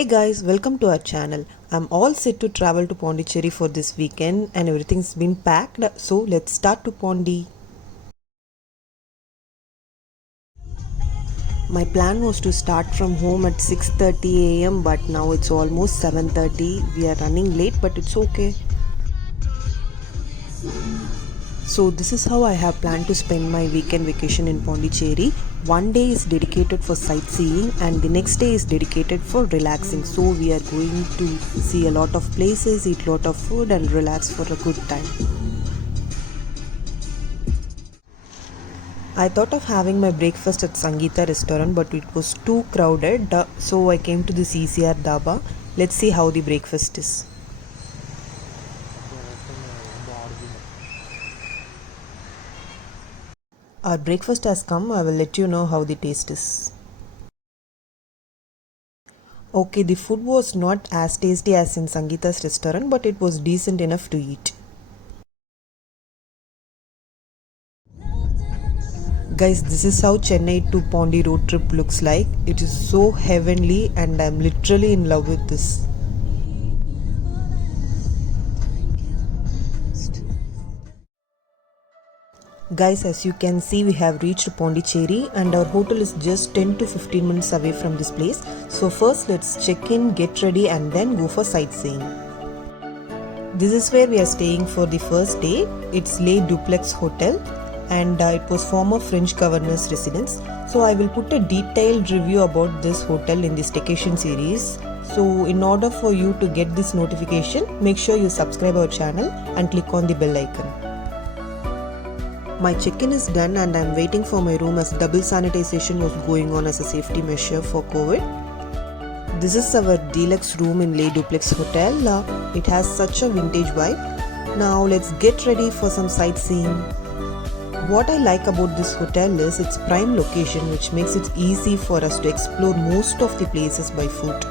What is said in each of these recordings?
Hey guys, welcome to our channel. I'm all set to travel to Pondicherry for this weekend and everything's been packed, so let's start to Pondi. My plan was to start from home at 6:30 a.m. but now it's almost 7:30. We are running late but it's okay. So this is how I have planned to spend my weekend vacation in Pondicherry. One day is dedicated for sightseeing and the next day is dedicated for relaxing. So we are going to see a lot of places, eat a lot of food and relax for a good time. I thought of having my breakfast at Sangeeta restaurant but it was too crowded, so I came to the CCR Dhaba. Let's see how the breakfast is. Our breakfast has come. I will let you know how the taste is. Okay, the food was not as tasty as in Sangeeta's restaurant, but it was decent enough to eat. Guys, this is how Chennai to Pondi road trip looks like. It is so heavenly and I'm literally in love with this. Guys, as you can see, we have reached Pondicherry and our hotel is just 10 to 15 minutes away from this place. So first let's check in, get ready and then go for sightseeing. This is where we are staying for the first day. It's Le Duplex Hotel and it was former French governor's residence. So I will put a detailed review about this hotel in the staycation series. So in order for you to get this notification, make sure you subscribe our channel and click on the bell icon. My check-in is done and I am waiting for my room as double sanitization was going on as a safety measure for COVID. This is our deluxe room in Le Duplex Hotel. It has such a vintage vibe. Now let's get ready for some sightseeing. What I like about this hotel is its prime location, which makes it easy for us to explore most of the places by foot.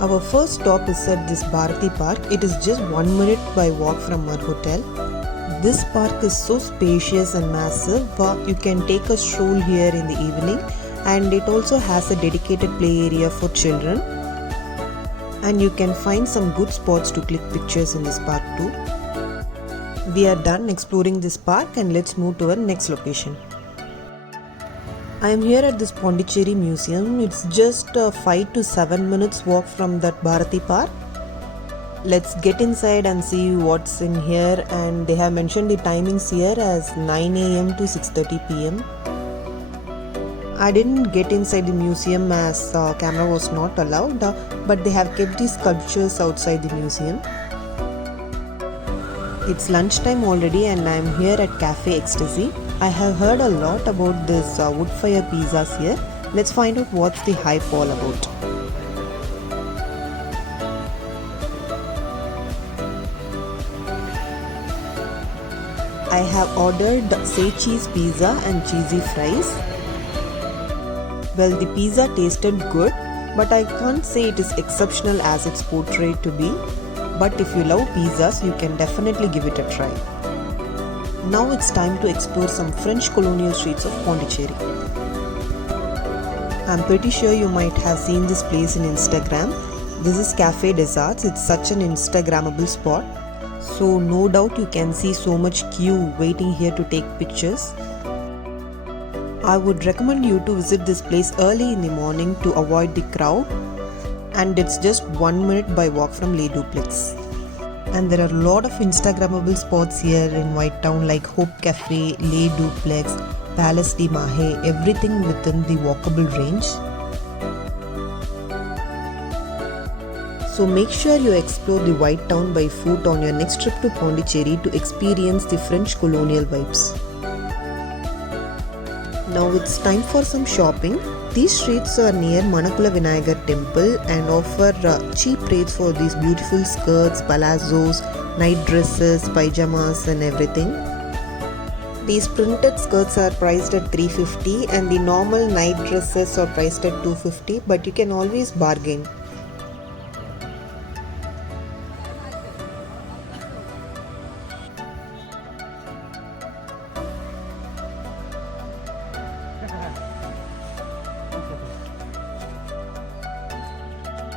Our first stop is at this Bharati Park. It is just 1 minute by walk from our hotel. This park is so spacious and massive. You can take a stroll here in the evening and it also has a dedicated play area for children. And you can find some good spots to click pictures in this park too. We are done exploring this park and let's move to our next location. I am here at this Pondicherry Museum. It's just 5 to 7 minutes walk from that Bharati Park. Let's get inside and see what's in here, and they have mentioned the timings here as 9 a.m. to 6:30 p.m. I didn't get inside the museum as camera was not allowed, but they have kept the sculptures outside the museum. It's lunchtime already and I'm here at Cafe Ecstasy. I have heard a lot about this wood fire pizzas here. Let's find out what's the hype all about. I have ordered say cheese pizza and cheesy fries. Well, the pizza tasted good, but I can't say it is exceptional as it's portrayed to be. But if you love pizzas, you can definitely give it a try. Now it's time to explore some French colonial streets of Pondicherry. I'm pretty sure you might have seen this place in Instagram. This is Cafe des Arts. It's such an Instagrammable spot. So no doubt you can see so much queue waiting here to take pictures. I would recommend you to visit this place early in the morning to avoid the crowd, and it's just 1 minute by walk from Le Duplex. And there are a lot of Instagrammable spots here in White Town like Hope Cafe, Le Duplex, Palace de Mahe, everything within the walkable range. So make sure you explore the White Town by foot on your next trip to Pondicherry to experience the French colonial vibes. Now it's time for some shopping. These streets are near Manakula Vinayagar temple and offer cheap rates for these beautiful skirts, palazzos, night dresses, pyjamas and everything. These printed skirts are priced at 350 and the normal night dresses are priced at 250, but you can always bargain.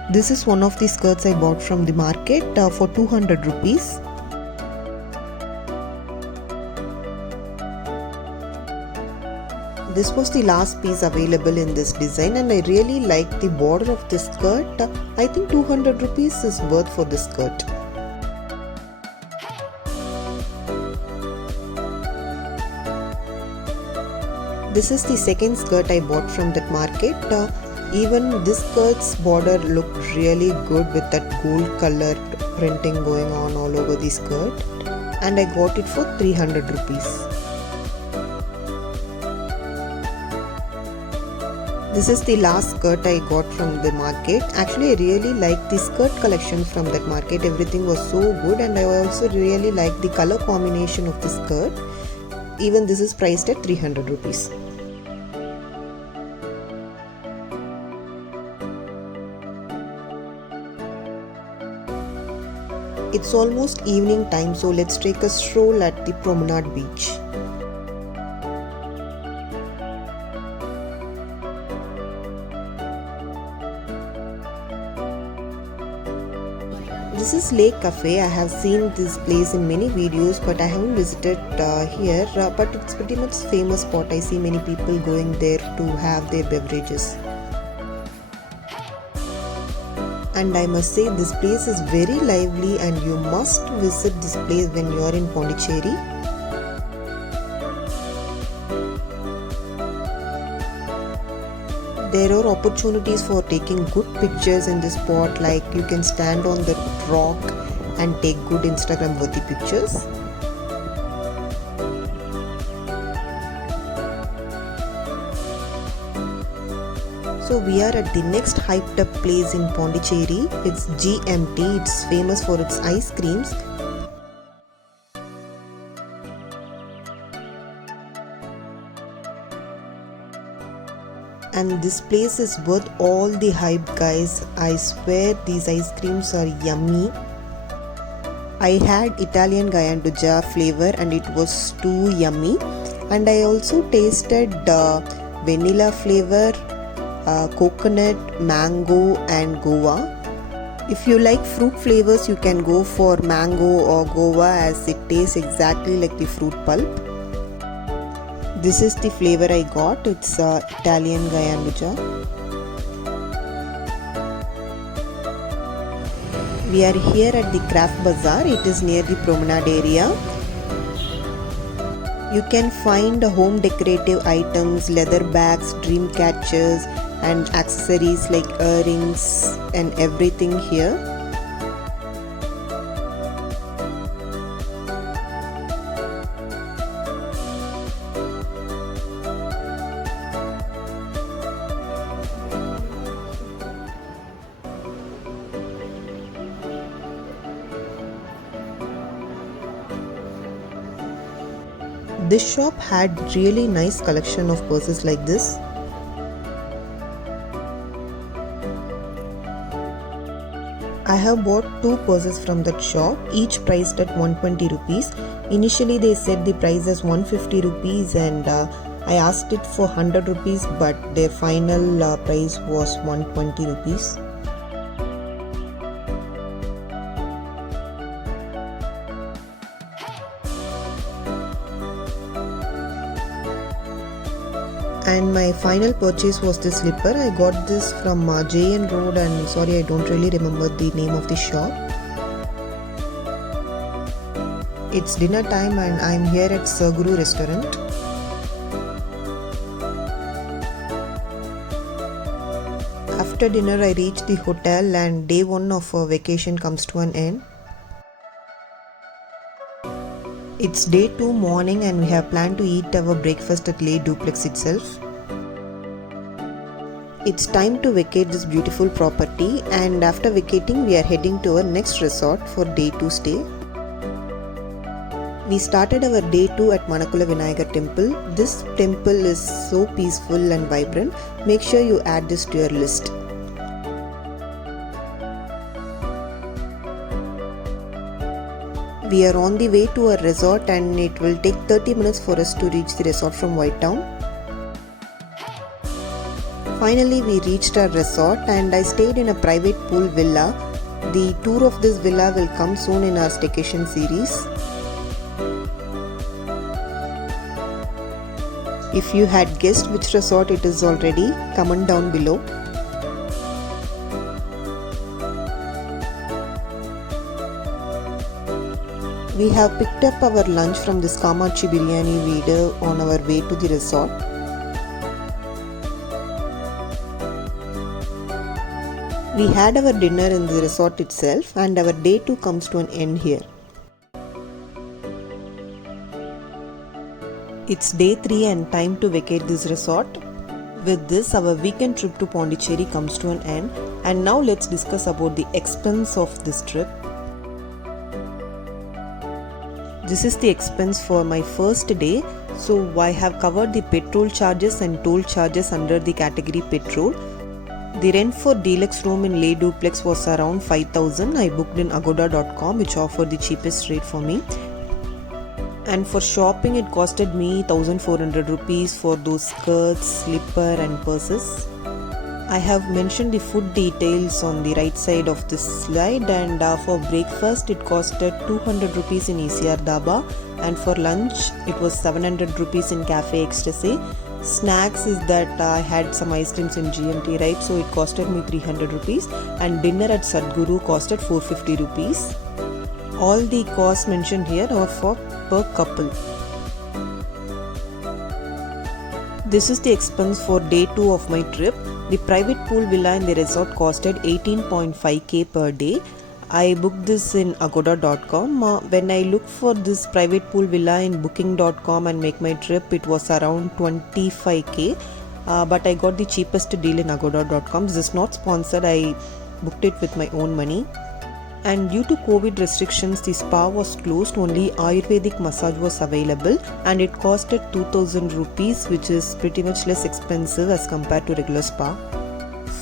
This is one of the skirts I bought from the market for 200 rupees. This was the last piece available in this design and I really like the border of this skirt. I think 200 rupees is worth for this skirt. This is the second skirt I bought from that market. Even this skirt's border looked really good with that gold color printing going on all over the skirt, and I got it for 300 rupees. This is the last skirt I got from the market. Actually, I really like the skirt collection from that market. Everything was so good and I also really like the color combination of the skirt. Even this is priced at 300 rupees. It's almost evening time, so let's take a stroll at the Promenade Beach. This is Lake Cafe. I have seen this place in many videos but I haven't visited here, but it's pretty much famous spot. I see many people going there to have their beverages. And I must say this place is very lively and you must visit this place when you are in Pondicherry. There are opportunities for taking good pictures in this spot, like you can stand on the rock and take good Instagram worthy pictures. So we are at the next hyped up place in Pondicherry. It's GMT. It's famous for its ice creams. And this place is worth all the hype, guys. I swear these ice creams are yummy. I had Italian Gianduja flavor and it was too yummy. And I also tasted vanilla flavor, coconut, mango and guava. If you like fruit flavors, you can go for mango or guava as it tastes exactly like the fruit pulp. This is the flavor I got. It's Italian Gianduja. We are here at the Craft Bazaar. It is near the Promenade area. You can find home decorative items, leather bags, dream catchers and accessories like earrings and everything here. This shop had really nice collection of purses like this. I have bought 2 purses from that shop, each priced at 120 rupees. Initially they said the price as 150 rupees and I asked it for 100 rupees, but their final price was 120 rupees. And my final purchase was this slipper. I got this from JN Road and sorry I don't really remember the name of the shop. It's dinner time and I'm here at Sarguru restaurant. After dinner I reached the hotel and day 1 of our vacation comes to an end. It's day 2 morning and we have planned to eat our breakfast at Le Duplex itself. It's time to vacate this beautiful property and after vacating we are heading to our next resort for day 2 stay. We started our day 2 at Manakula Vinayagar temple. This temple is so peaceful and vibrant. Make sure you add this to your list. We are on the way to our resort and it will take 30 minutes for us to reach the resort from White Town. Finally we reached our resort and I stayed in a private pool villa. The tour of this villa will come soon in our staycation series. If you had guessed which resort it is already, comment down below. We have picked up our lunch from this Kamachi Biryani Veeder on our way to the resort. We had our dinner in the resort itself and our day 2 comes to an end here. It's day 3 and time to vacate this resort. With this, our weekend trip to Pondicherry comes to an end, and now let's discuss about the expense of this trip. This is the expense for my first day. So I have covered the petrol charges and toll charges under the category petrol. The rent for deluxe room in Le Duplex was around 5,000. I booked in agoda.com, which offered the cheapest rate for me. And for shopping, it costed me 1,400 rupees for those skirts, slipper and purses. I have mentioned the food details on the right side of this slide, and for breakfast it costed 200 rupees in ECR Dhaba, and for lunch it was 700 rupees in Cafe Ecstasy. Snacks is that I had some ice creams in GMT, right? So it costed me 300 rupees, and dinner at Sadhguru costed 450 rupees. All the costs mentioned here are for per couple. This is the expense for day 2 of my trip. The private pool villa in the resort costed 18.5k per day. I booked this in agoda.com. When I look for this private pool villa in booking.com and make my trip, it was around 25k. But I got the cheapest deal in agoda.com. This is not sponsored. I booked it with my own money. And due to COVID restrictions, the spa was closed. Only Ayurvedic massage was available, and it costed 2,000 rupees, which is pretty much less expensive as compared to regular spa.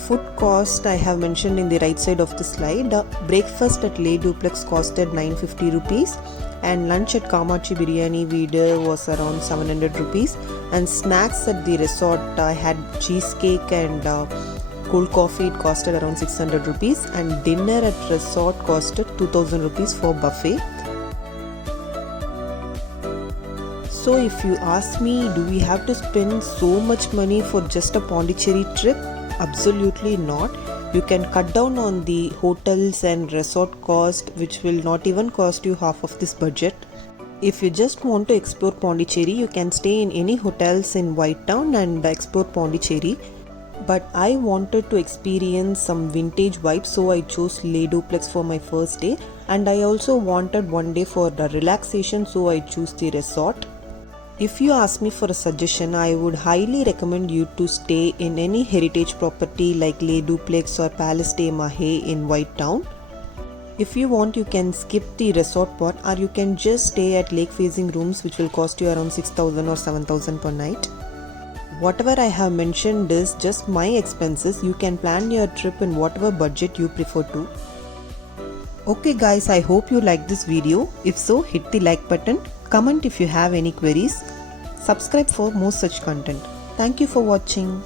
Food cost I have mentioned in the right side of the slide. Breakfast at Le Duplex costed 950 rupees, and lunch at Kamachi Biryani Veeder was around 700 rupees. And snacks at the resort, I had cheesecake and cold coffee. It costed around 600 rupees, and dinner at resort costed 2,000 rupees for buffet. So if you ask me, do we have to spend so much money for just a Pondicherry trip? Absolutely not. You can cut down on the hotels and resort cost, which will not even cost you half of this budget. If you just want to explore Pondicherry, you can stay in any hotels in White Town and explore Pondicherry. But I wanted to experience some vintage vibes, so I chose Le Duplex for my first day, and I also wanted one day for the relaxation, so I chose the resort. If you ask me for a suggestion, I would highly recommend you to stay in any heritage property like Le Duplex or Palace de Mahe in White Town. If you want, you can skip the resort part, or you can just stay at lake facing rooms, which will cost you around 6,000 or 7,000 per night. Whatever I have mentioned is just my expenses. You can plan your trip in whatever budget you prefer to. Okay guys, I hope you liked this video. If so, hit the like button, comment if you have any queries, subscribe for more such content. Thank you for watching.